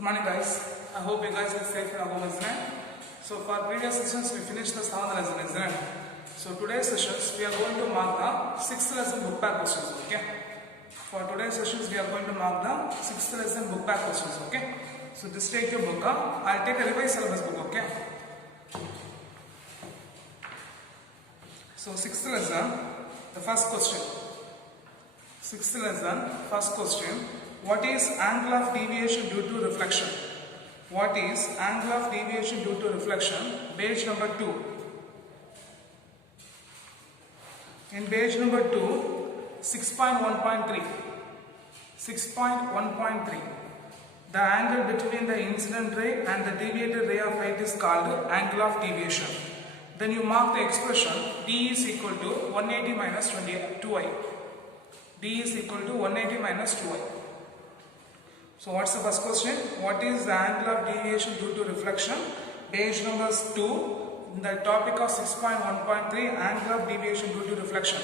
Good morning guys. I hope you guys are safe in our home, isn't it? So for previous sessions we finished the 7th lesson, isn't it? So today's sessions we are going to mark the 6th lesson book back questions, okay? For today's sessions we are going to mark the 6th lesson book back questions, okay? So just take your book, I'll take a revised syllabus book, okay? So 6th lesson, the first question. 6th lesson, first question. What is angle of deviation due to reflection? What is angle of deviation due to reflection? Page number 2. In page number 2, 6.1.3. 6.1.3. The angle between the incident ray and the deviated ray of light is called angle of deviation. Then you mark the expression D is equal to 180 minus 2i. D is equal to 180 minus 2i. So what's the first question? What is the angle of deviation due to reflection? Page number 2, the topic of 6.1.3, angle of deviation due to reflection.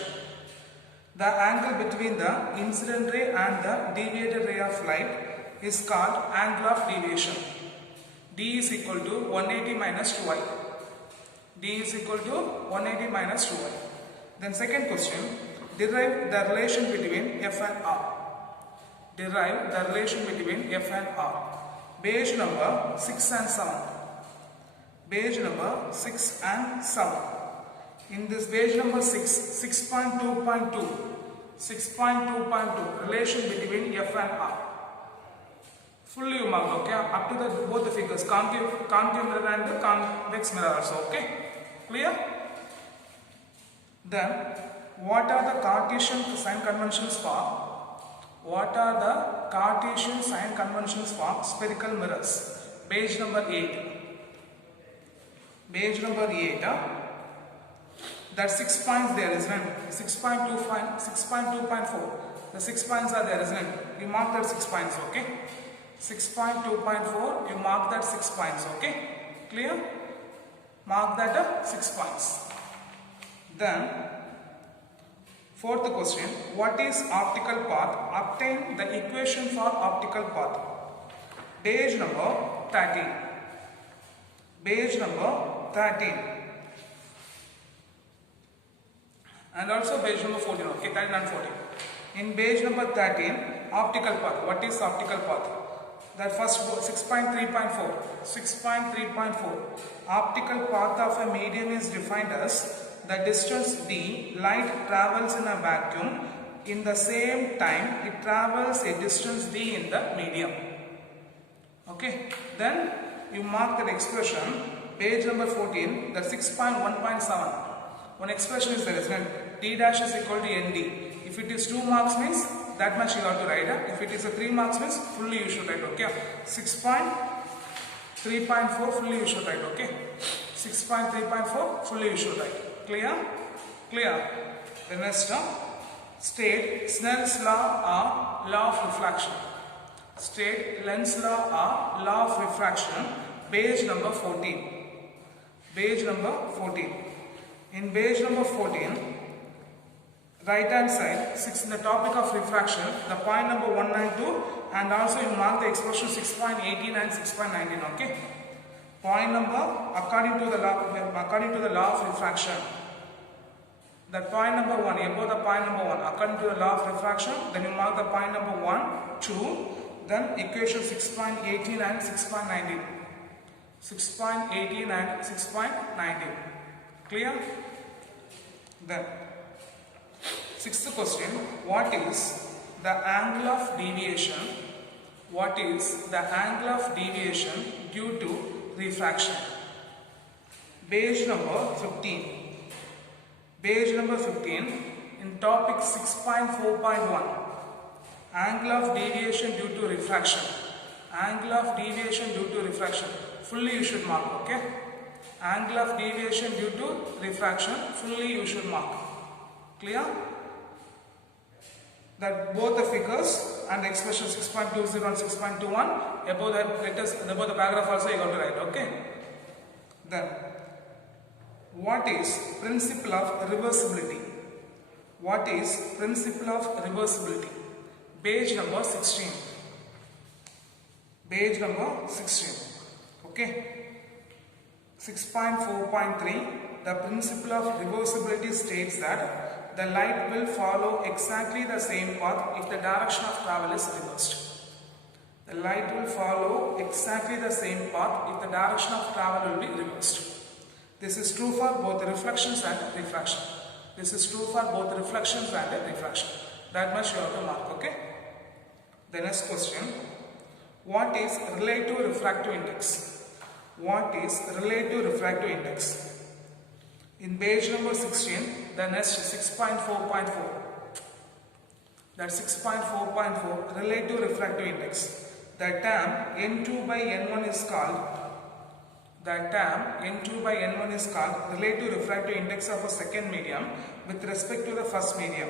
The angle between the incident ray and the deviated ray of light is called angle of deviation. D is equal to 180 minus 2i. D is equal to 180 minus 2i. Then second question, derive the relation between F and R. Derive the relation between F and R. Page number 6 and 7. Page number 6 and 7. In this page number 6, 6.2.2. 6.2.2, relation between F and R. Fully you mark, okay? Up to the both the figures, concave mirror and the convex mirror also, okay? Clear? Then, what are the Cartesian sign conventions for? What are the Cartesian sign conventions for spherical mirrors? Page number 8. Page number 8. That 6 points there, isn't it? 6.2.4. The 6 points are there, isn't it? You mark that 6 points, okay? 6.2.4, you mark that 6 points, okay? Clear? Mark that 6 points. Then, fourth question, what is optical path? Obtain the equation for optical path. Page number 13. Page number 13. And also page number 14, okay, 13 and 14. In page number 13, optical path. What is optical path? That first 6.3.4. 6.3.4. Optical path of a medium is defined as the distance d light travels in a vacuum. In the same time, it travels a distance d in the medium. Okay. Then you mark that expression. Page number 14. The 6.1.7. One expression is there, isn't it? D dash is equal to nd. If it is 2 marks means that much you have to write. If it is a 3 marks means fully you should write. Okay. 6.3.4 fully you should write. Okay. 6.3.4 fully you should write. Clear? Clear. The next state Snell's law or law of refraction. State Lenz's law or law of refraction. Page number 14. Page number 14. In page number 14, right hand side, 6 in the topic of refraction, the point number 1 and 2, and also you mark the expression 6.18 and 6.19, okay? Point number according to the law of refraction. That point number 1, above the point number 1, according to the law of refraction, then you mark the point number 1, 2, then equation 6.18 and 6.19. 6.18 and 6.19. Clear? Then, sixth question, what is the angle of deviation? What is the angle of deviation due to refraction? Page number 15. Page number 15 in topic 6.4.1. Angle of deviation due to refraction. Angle of deviation due to refraction. Fully you should mark, okay? Angle of deviation due to refraction, fully you should mark. Clear? That both the figures and the expression 6.20 and 6.21, above that letters, above the paragraph also you got to write, okay? Then, what is principle of reversibility? What is principle of reversibility? Page number 16. Page number 16. Okay. 6.4.3. The principle of reversibility states that the light will follow exactly the same path if the direction of travel is reversed. The light will follow exactly the same path if the direction of travel will be reversed. This is true for both reflections and refraction. This is true for both reflections and refraction. That much you have to mark, okay? The next question. What is relative refractive index? What is relative refractive index? In page number 16, the next 6.4.4. That 6.4.4 relative refractive index. The term N2 by N1 is called relative refractive index of a second medium with respect to the first medium,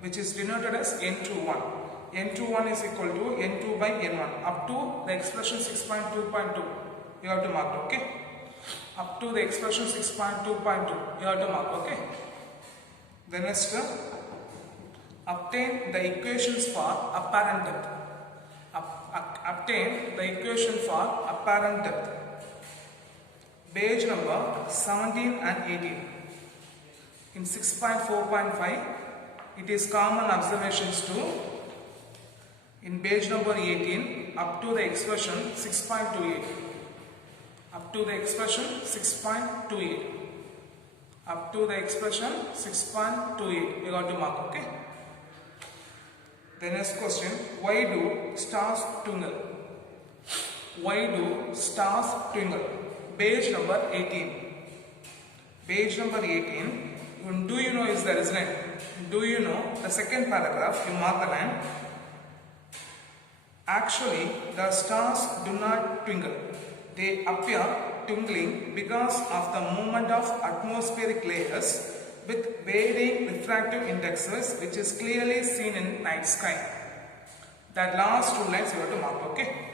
which is denoted as N21. N21 is equal to N2 by N1 up to the expression 6.2.2. You have to mark, okay? Up to the expression 6.2.2. You have to mark, okay? The next, obtain the equations for apparent depth. Obtain the equation for apparent depth. Page number 17 and 18. In 6.4.5, it is common observations to, in page number 18, up to the expression 6.28. Up to the expression 6.28. Up to the expression 6.28. You got to mark, okay? The next question, why do stars twinkle? Why do stars twinkle? Page number 18. Page number 18. Do you know is there, isn't it? Do you know the second paragraph? You mark the line. Actually, the stars do not twinkle. They appear twinkling because of the movement of atmospheric layers with varying refractive indexes, which is clearly seen in night sky. That last two lines you have to mark, okay?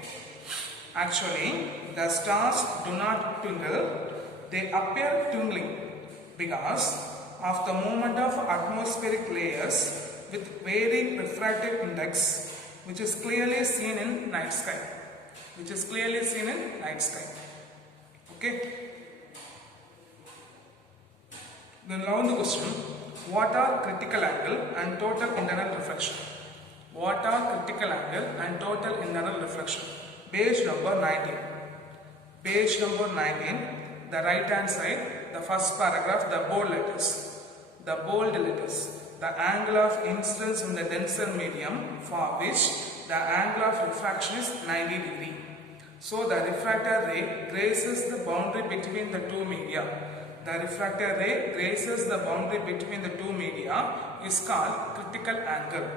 Actually, the stars do not twinkle. They appear twinkling because of the movement of atmospheric layers with varying refractive index, which is clearly seen in night sky. Which is clearly seen in night sky. Okay? Then now the question, what are critical angle and total internal reflection? What are critical angle and total internal reflection? Page number 19. Page number 19, the right hand side, the first paragraph, the bold letters. The bold letters. The angle of incidence in the denser medium for which the angle of refraction is 90 degree. So the refractor ray graces the boundary between the two media. The refractor ray graces the boundary between the two media is called critical angle.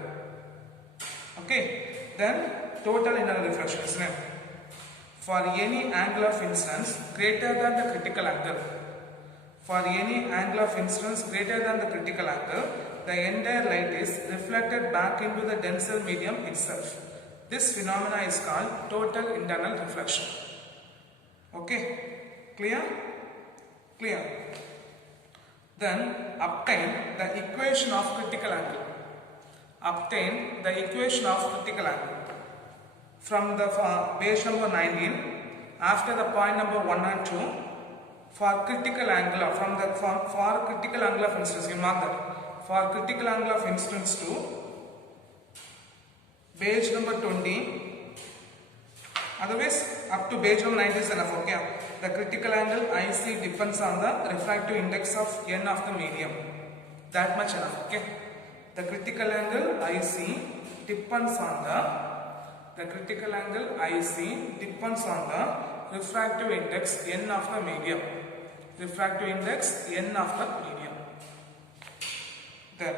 Okay. Then total internal reflection is named. For any angle of incidence greater than the critical angle. For any angle of incidence greater than the critical angle, the entire light is reflected back into the denser medium itself. This phenomena is called total internal reflection. Okay, clear? Clear. Then obtain the equation of critical angle. Obtain the equation of critical angle. From the page number 19, after the point number 1 and 2, for critical angle, for critical angle of incidence, you mark that. For critical angle of incidence to page number 20, otherwise up to page number 90 is enough, okay? The critical angle IC depends on the refractive index of N of the medium. That much enough, okay? The critical angle IC depends on the critical angle IC depends on the refractive index N of the medium. Refractive index N of the medium. Then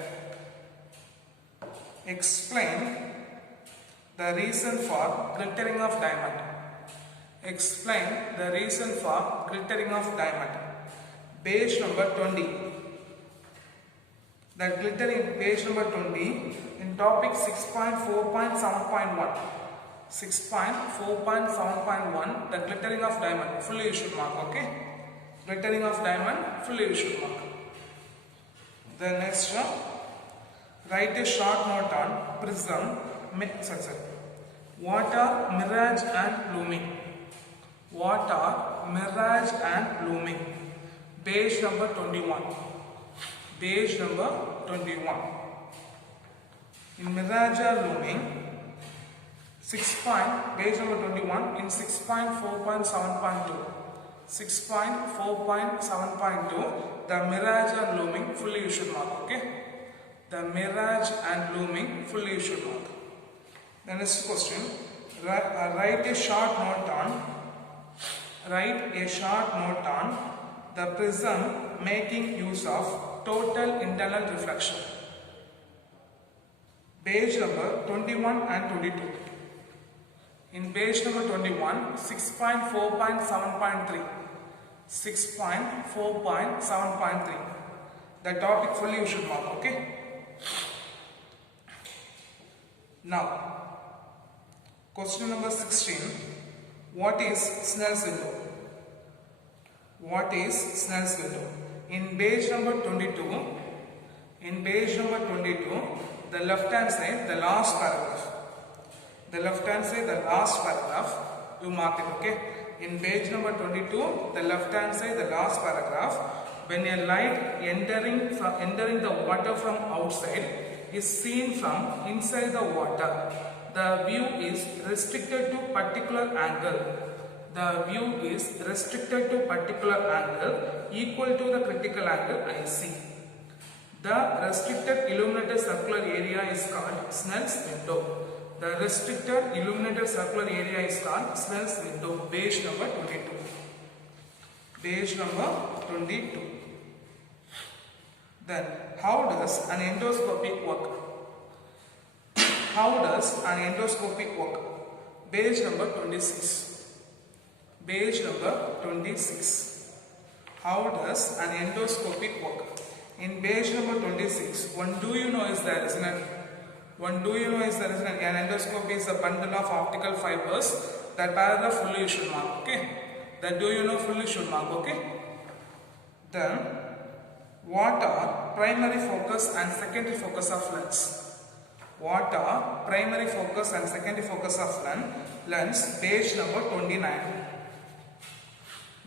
explain the reason for glittering of diamond. Explain the reason for glittering of diamond. Page number 20. That glittering, page number 20, in topic 6.4.7.1. 6.4.7.1, the glittering of diamond. Fully you should mark, okay? Glittering of diamond, fully you should mark. The next one, write a short note on prism. What are mirage and looming? What are mirage and looming? Page number 21. Page number 21. In mirage or looming, page number 21 in 6.4.7.2. 6.4.7.2, the mirage and looming fully you should mark, okay? The mirage and looming fully you should mark. The next question, write a short note on the prism making use of total internal reflection. Page number 21 and 22. In page number 21, 6.4.7.3. 6.4.7.3. The topic fully you should mark, okay? Now, question number 16. What is Snell's window? What is Snell's window? In page number 22, the left hand side, the last paragraph. The left hand side, the last paragraph, you mark it, okay? In page number 22, the left hand side, the last paragraph, when a light entering the water from outside is seen from inside the water, the view is restricted to particular angle. The view is restricted to particular angle equal to the critical angle IC. The restricted illuminated circular area is called Snell's window. The restricted illuminated circular area is called Snell's window. Page number 22. Page number 22. Then, how does an endoscope work? How does an endoscope work? Page number 26. Page number 26. How does an endoscope work? In page number 26, one do you know is there, isn't it? An endoscope is a bundle of optical fibers. That paragraph fully you should mark, okay? That do you know fully should mark, okay? Then, what are primary focus and secondary focus of lens? What are primary focus and secondary focus of lens? Page number 29.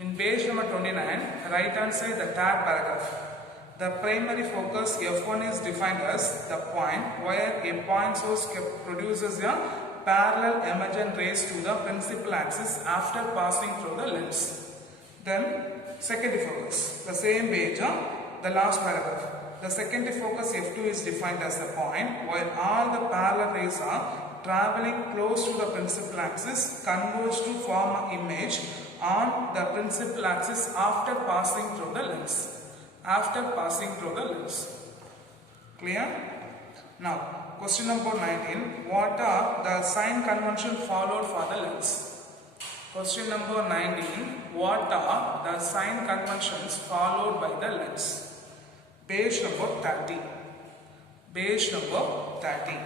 In page number 29, right hand side the third paragraph. The primary focus F1 is defined as the point where a point source produces a parallel emergent rays to the principal axis after passing through the lens. Then secondary focus, the same page, the last paragraph. The secondary focus F2 is defined as the point where all the parallel rays are traveling close to the principal axis converge to form an image on the principal axis after passing through the lens. Clear? Now, question number 19. What are the sign convention followed for the lens? Question number 19. What are the sign conventions followed by the lens? Page number 30. Page number 30.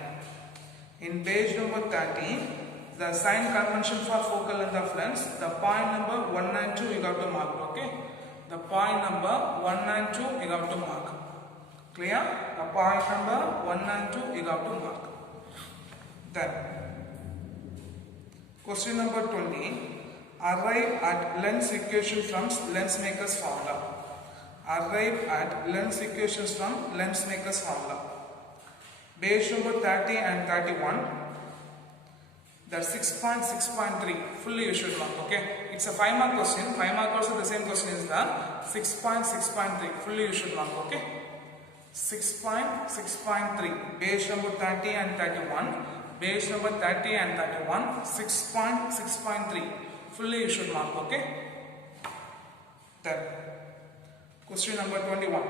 In page number 30, the sign convention for focal length of lens, the point number 1 and 2 you got to mark, okay? The point number 1 and 2 you have to mark. Clear? The point number 1 and 2 you have to mark. Then, question number 20. Arrive at lens equation from lens maker's formula. Arrive at lens equations from lens maker's formula. Page number 30 and 31. That's 6.6.3. Fully you should mark, okay? It's a 5 mark question. 5 mark also the same question is the 6.6.3. Fully you should mark, okay? 6.6.3. Page number 30 and 31. Page number 30 and 31. 6.6.3. Fully you should mark, okay? Then, question number 21.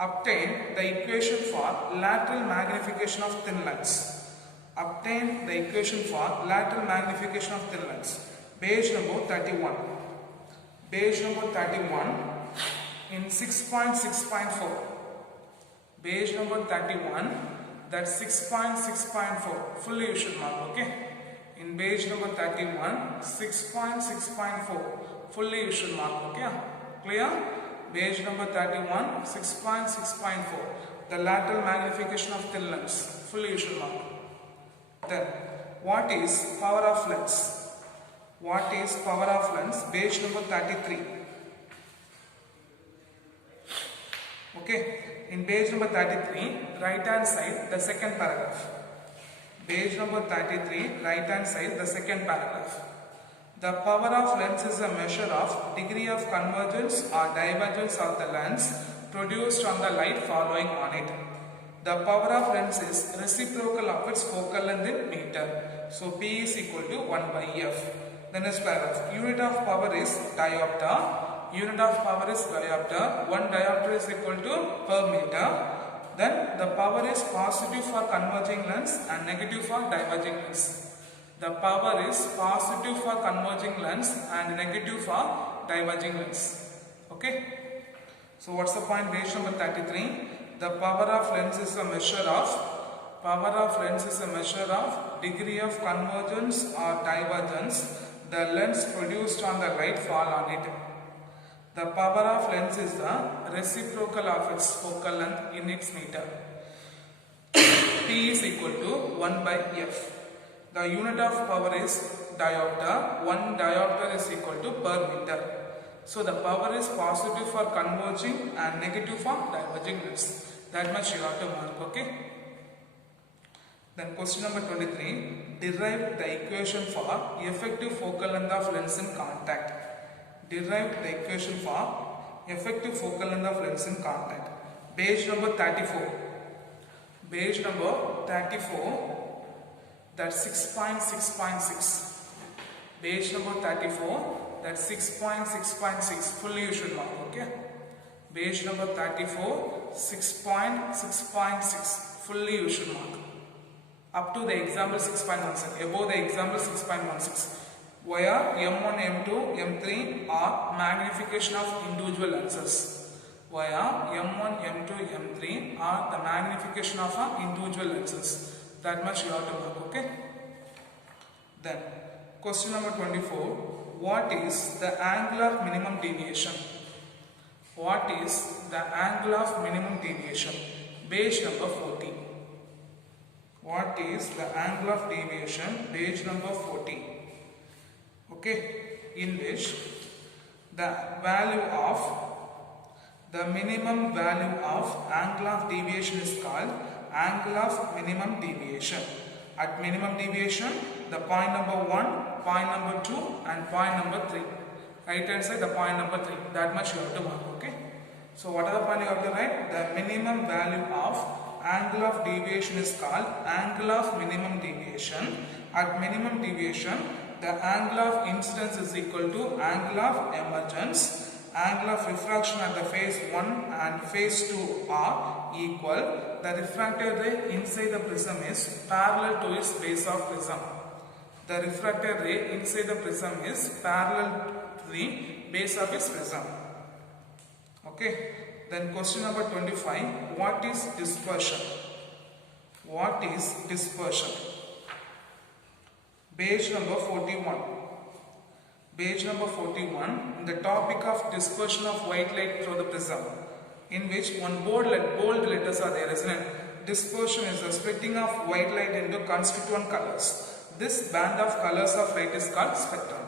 Obtain the equation for lateral magnification of thin lens. Obtain the equation for lateral magnification of thin lens. Page number 31. Page number 31 in 6.6.4. Page number 31, that's 6.6.4. Fully you should mark, okay? In page number 31, 6.6.4. Fully you should mark, okay? Clear? Page number 31, 6.6.4. The lateral magnification of thin lens. Fully you should mark. Then, what is power of lens? What is power of lens? Page number 33. Okay, in page number 33, right hand side, the second paragraph. Page number 33, right hand side, the second paragraph. The power of lens is a measure of degree of convergence or divergence of the lens produced on the light following on it. The power of lens is reciprocal of its focal length in meter. So P is equal to 1 by F. The next paragraph. Unit of power is diopter. Unit of power is diopter. 1 diopter is equal to per meter. Then the power is positive for converging lens and negative for diverging lens. The power is positive for converging lens and negative for diverging lens. Okay. So what's the point? Page number 33. The power of lens is a measure of degree of convergence or divergence the lens produced on the light fall on it. The power of lens is the reciprocal of its focal length in its meter. P is equal to 1 by F. The unit of power is diopter. 1 diopter is equal to per meter. So the power is positive for converging and negative for diverging lens. That much you have to mark, okay? Then question number 23. Derive the equation for effective focal length of lens in contact. Derive the equation for effective focal length of lens in contact. Page number 34. Page number 34. That's 6.6.6. Page number 34. That's 6.6.6. Fully you should mark, okay? Page number 34. 6.6.6. Fully you should mark. Up to the example 6.16. Above the example 6.16. Where M1, M2, M3 are magnification of individual lenses. Where M1, M2, M3 are the magnification of individual lenses. That much you have to mark, okay? Then, question number 24. What is the angle of minimum deviation? What is the angle of minimum deviation? Page number 40. What is the angle of deviation? Page number 40. Okay, in which the minimum value of angle of deviation is called angle of minimum deviation. At minimum deviation, the point number 1, point number 2 and point number 3. Right hand side, the point number 3. That much you have to mark, okay? So what are the point you have to write? The minimum value of angle of deviation is called angle of minimum deviation. At minimum deviation, the angle of incidence is equal to angle of emergence. Angle of refraction at the phase 1 and phase 2 are equal. The refracted ray inside the prism is parallel to its base of prism. The refracted ray inside the prism is parallel to the base of its prism. Okay. Then question number 25. What is dispersion? What is dispersion? Page number 41. Page number 41. The topic of dispersion of white light through the prism, in which one bold letters are there, isn't it? Dispersion is the splitting of white light into constituent colors. This band of colors of light is called spectrum.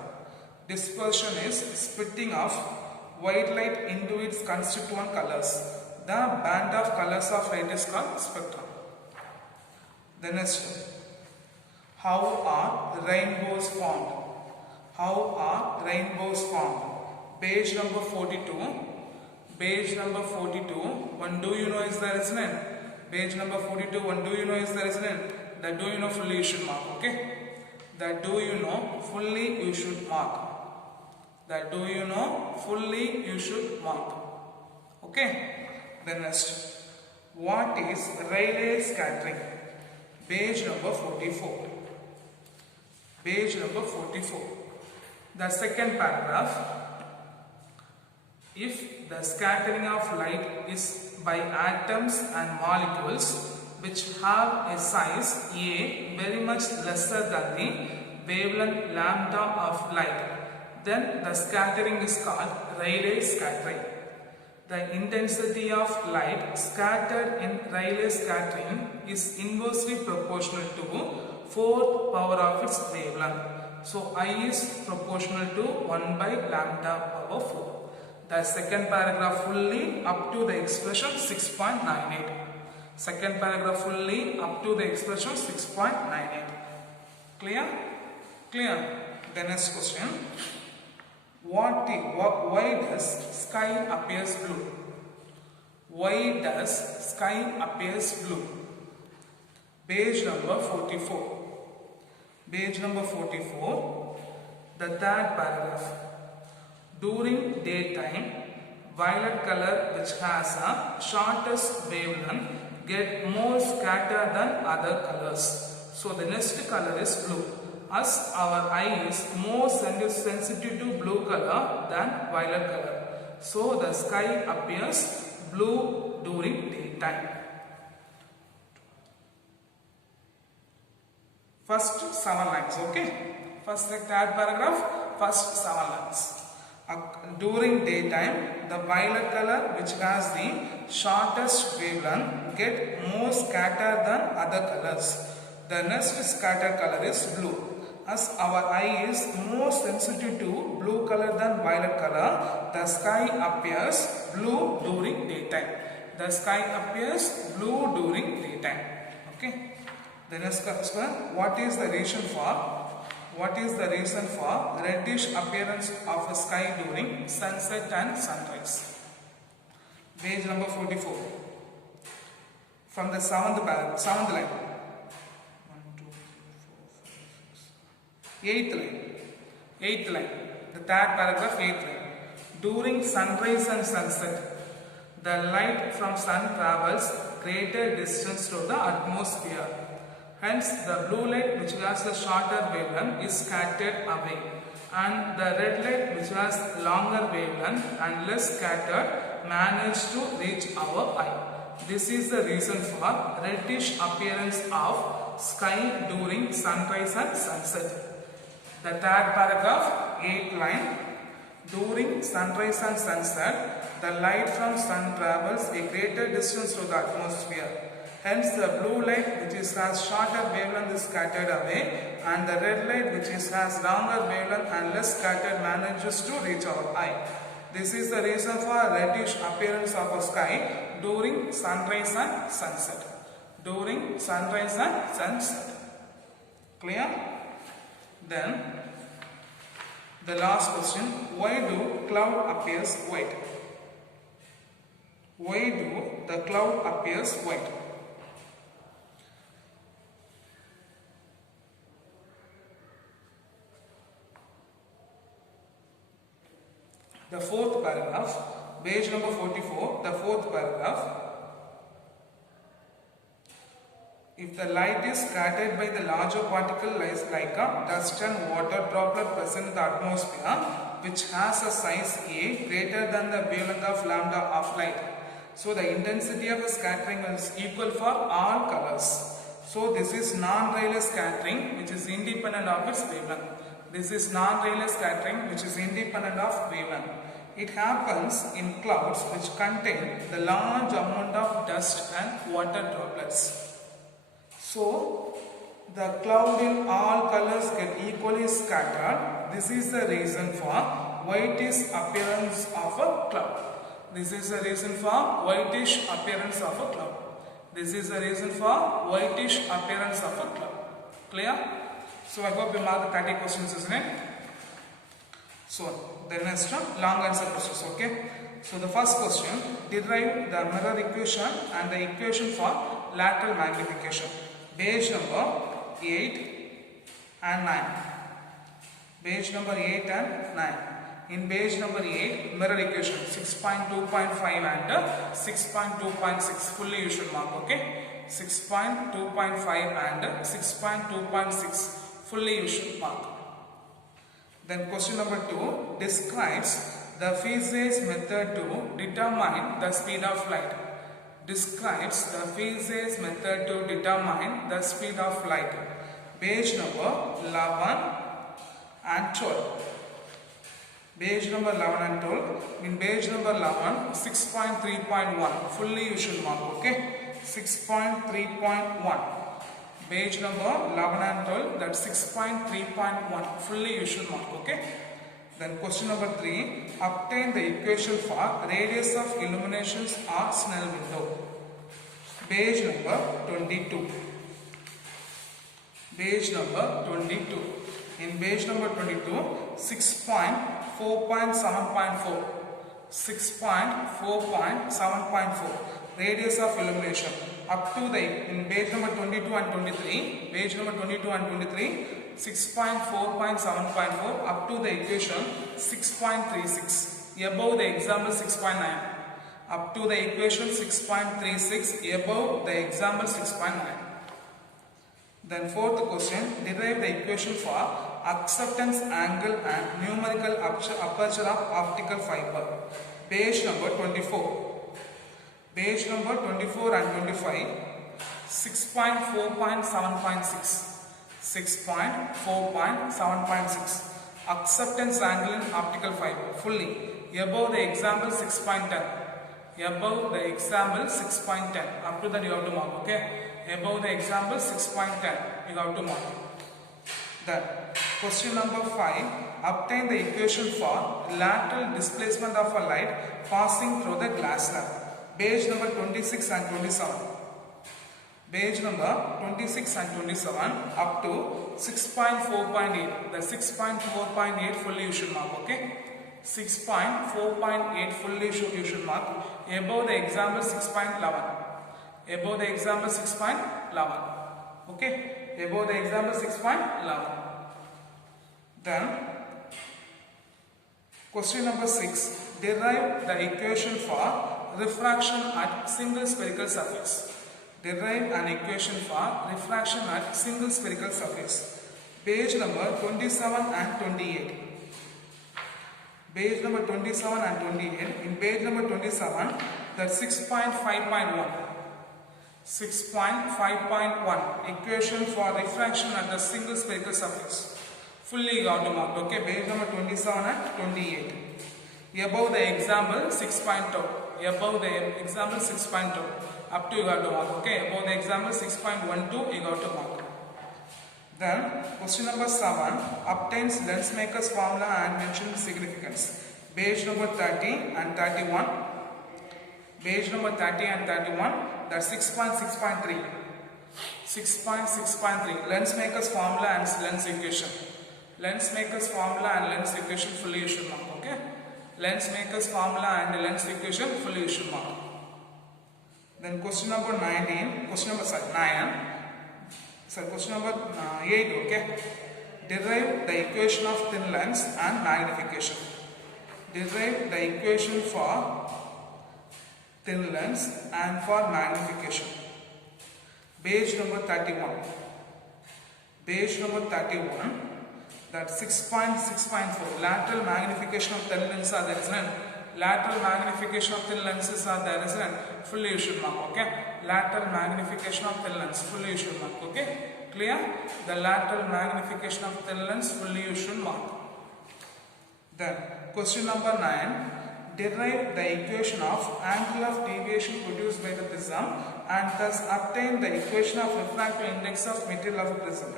Dispersion is splitting of white light into its constituent colors. The band of colors of light is called spectrum. The next one. How are rainbows formed? How are rainbows formed? Page number 42. Page number 42. One do you know is there, isn't it? Page number 42. One do you know is there, isn't it? That do you know fully you should mark, okay? That do you know fully you should mark. That do you know fully you should mark. Okay? The next. What is Rayleigh scattering? Page number 44. Page number 44. The second paragraph. If the scattering of light is by atoms and molecules which have a size A very much lesser than the wavelength lambda of light, then the scattering is called Rayleigh scattering. The intensity of light scattered in Rayleigh scattering is inversely proportional to 4th power of its wavelength. So I is proportional to 1 by lambda power 4. The second paragraph fully up to the expression 6.98. Second paragraph fully up to the expression 6.98. Clear? Clear. The next question. Why does sky appears blue? Why does sky appears blue? Page number 44. Page number 44. The third paragraph. During daytime, violet color, which has a shortest wavelength, get more scattered than other colors. So the next color is blue. As our eye is more sensitive to blue color than violet color. So the sky appears blue during daytime. First 7 lines, okay? First third paragraph, first 7 lines. During daytime, the violet color, which has the shortest wavelength, get more scattered than other colors. The next scattered color is blue. As our eye is more sensitive to blue color than violet color, the sky appears blue during daytime. The sky appears blue during daytime. Okay. The next question, what is the reason for reddish appearance of the sky during sunset and sunrise? Page number 44. From the seventh line. 8th line. 8th line. The third paragraph, 8th line. During sunrise and sunset, the light from sun travels greater distance to the atmosphere. Hence, the blue light, which has a shorter wavelength, is scattered away, and the red light, which has longer wavelength and less scattered, managed to reach our eye. This is the reason for reddish appearance of sky during sunrise and sunset. The third paragraph, 8th line. During sunrise and sunset, the light from sun travels a greater distance to the atmosphere. Hence, the blue light, which has shorter wavelength, is scattered away, and the red light, which has longer wavelength and less scattered, manages to reach our eye. This is the reason for reddish appearance of a sky during sunrise and sunset. During sunrise and sunset. Clear? Then, the last question, why do cloud appears white? Why do the cloud appears white? The fourth paragraph, page number 44, the fourth paragraph. If the light is scattered by the larger particle like a dust and water droplet present in the atmosphere, which has a size A greater than the wavelength of lambda of light. So the intensity of the scattering is equal for all colors. So this is non-Rayleigh scattering, which is independent of its wavelength. This is non-Rayleigh scattering, which is independent of wavelength. It happens in clouds which contain the large amount of dust and water droplets. So, the cloud in all colors get equally scattered. This is the reason for whitish appearance of a cloud. This is the reason for whitish appearance of a cloud. This is the reason for whitish appearance of a cloud. Clear? So, I hope you mark the 30 questions, isn't it? So, the next one, long answer questions, okay? So, the first question, derive the mirror equation and the equation for lateral magnification. Page number 8 and 9. Page number 8 and 9. In page number 8, mirror equation 6.2.5 and 6.2.6. Fully you should mark, okay? 6.2.5 and 6.2.6. Fully you should mark. Then question number 2 describes the Fiese's method to determine the speed of light. Describes the Fiese's method to determine the speed of light. Page number 11 and 12. Page number 11 and 12. In page number 11, 6.3.1. Fully you should mark, okay? 6.3.1. Page number 11 and 12, that's 6.3.1, fully you should mark, okay? Then question number 3, obtain the equation for radius of illuminations or Snell window. Page number 22. Page number 22. In page number 22, 6.4.7.4. 6.4.7.4. Radius of illumination. Up to the, in page number 22 and 23, page number 22 and 23, 6.4.7.4 up to the equation 6.36. Above the example 6.9. Up to the equation 6.36, above the example 6.9. Then fourth question, derive the equation for acceptance angle and numerical aperture of optical fiber. Page number 24. Page number 24 and 25, 6.4.7.6. 6.4.7.6. Acceptance angle in optical fiber, fully. Above the example 6.10. Above the example 6.10. Up to that you have to mark, okay? Above the example 6.10, you have to mark. Then, question number 5. Obtain the equation for lateral displacement of a light passing through the glass slab. Page number 26 and 27. Page number 26 and 27 up to 6.4.8. The 6.4.8 fully you should mark, okay? 6.4.8 fully you should mark. Above the example 6.11. Above the example 6.11. Okay? Above the example 6.11. Then, question number 6. Derive the equation for refraction at single spherical surface. Derive an equation for refraction at single spherical surface. Page number 27 and 28. Page number 27 and 28. In page number 27, that's 6.5.1. 6.5.1 equation for refraction at the single spherical surface. Fully you have to mark, okay? Page number 27 and 28. Above the example 6.2. Above the example 6.2. Up to you have to mark, okay? Above the example 6.12 you have to mark. Then question number 7 obtains Lensmaker's formula and mention significance. Page number 30 and 31. Page number 30 and 31, that's 6.6.3. 6.6.3 Lensmaker's formula and lens equation. Lensmaker's formula and lens equation fully you should mark, okay? Lensmaker's formula and lens equation fully you should mark. Then question number 19, question number 9, question number 8, okay? Derive the equation of thin lens and magnification. Derive the equation for thin lens and for magnification. Page number 31. Page number 31, that's 6.6.4. Lateral magnification of thin lenses are there, isn't it? Lateral magnification of thin lenses are there, isn't it? Fully you should mark, okay? Lateral magnification of thin lens, fully you should mark, okay? Clear? The lateral magnification of thin lens, fully you should mark. Then, question number 9. Derive the equation of angle of deviation produced by the prism and thus obtain the equation of refractive index of material of a prism.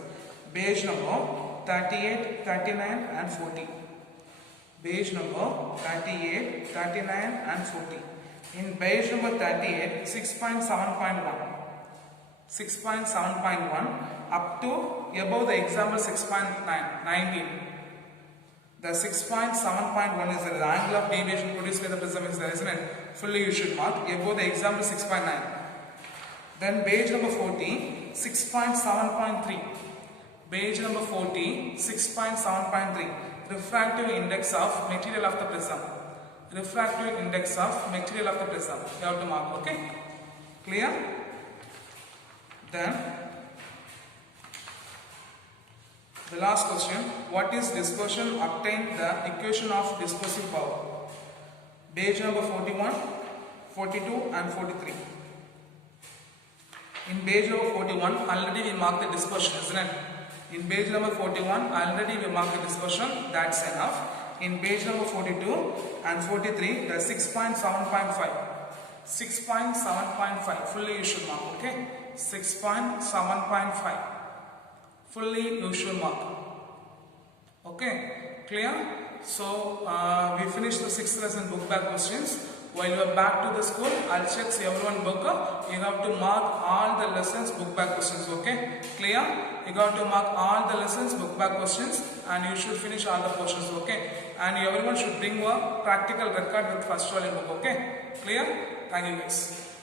Page number 38, 39 and 40. Page number 38, 39 and 40. In page number 38, 6.7.1. 6.7.1 up to above the example 6.19. The 6.7.1 is the angle of deviation produced by the prism is there, isn't it? Fully you should mark above the example 6.9. Then page number 40, 6.7.3. Page number 40, 6.7.3. Refractive index of material of the prism. Refractive index of material of the prism. You have to mark, okay? Clear? Then the last question, what is dispersion? Obtain the equation of dispersive power. Page number 41, 42 and 43. In page number 41, already we marked the dispersion, isn't it? In page number 41, already we marked the dispersion, that's enough. In page number 42 and 43, the 6.7.5. 6.7.5, fully you should mark, okay? 6.7.5. Fully you should mark. Okay, clear? So we finished the 6th lesson book back questions. While you are back to the school, I'll check everyone book. You have to mark all the lessons book back questions. Okay, clear? You got to mark all the lessons book back questions, and you should finish all the portions. Okay, and everyone should bring a practical record with first volume book. Okay, clear? Thank you guys.